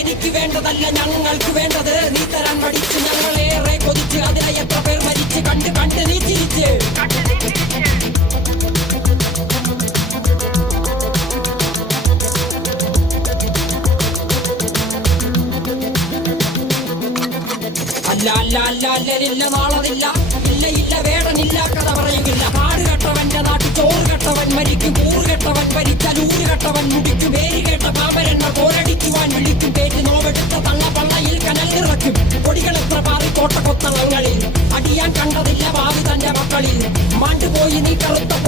എനിക്ക് വേണ്ടതല്ല ഞങ്ങൾക്ക് വേണ്ടത് നീ തരാൻ പഠിച്ചു ഞങ്ങളേറെ കൊതിച്ച് അതിലെ എത്ര പേർ മരിച്ച് കണ്ട് കണ്ട് നീ ചിരിച്ച് അല്ല അല്ല അല്ല അല്ലരില്ല നാളതില്ല ഇല്ല ഇല്ല വേടനില്ല കഥ പറയുകില്ല കാട് കെട്ടവന്റെ നാട്ടിൽ ചോറ് കെട്ടവൻ മരിക്കും കൂറ് കെട്ടവൻ ഭരിച്ചാൽ ഊര് കെട്ടവൻ മുടിക്കും പേര് കേട്ട പാമ്പരെണ്ണ പോരടിക്കുവാൻ വിളിക്കും പേര് നോവെടുത്ത തള്ള പള്ളയിൽ കനൽ നിറയ്ക്കും കൊടികളെത്ര പാറി കോട്ട കൊത്തളങ്ങളിൽ അടിയാൻ കണ്ടതില്ല ഭാവി തന്റെ മക്കളിൽ മാണ്ടുപോയി നീ കറുത്ത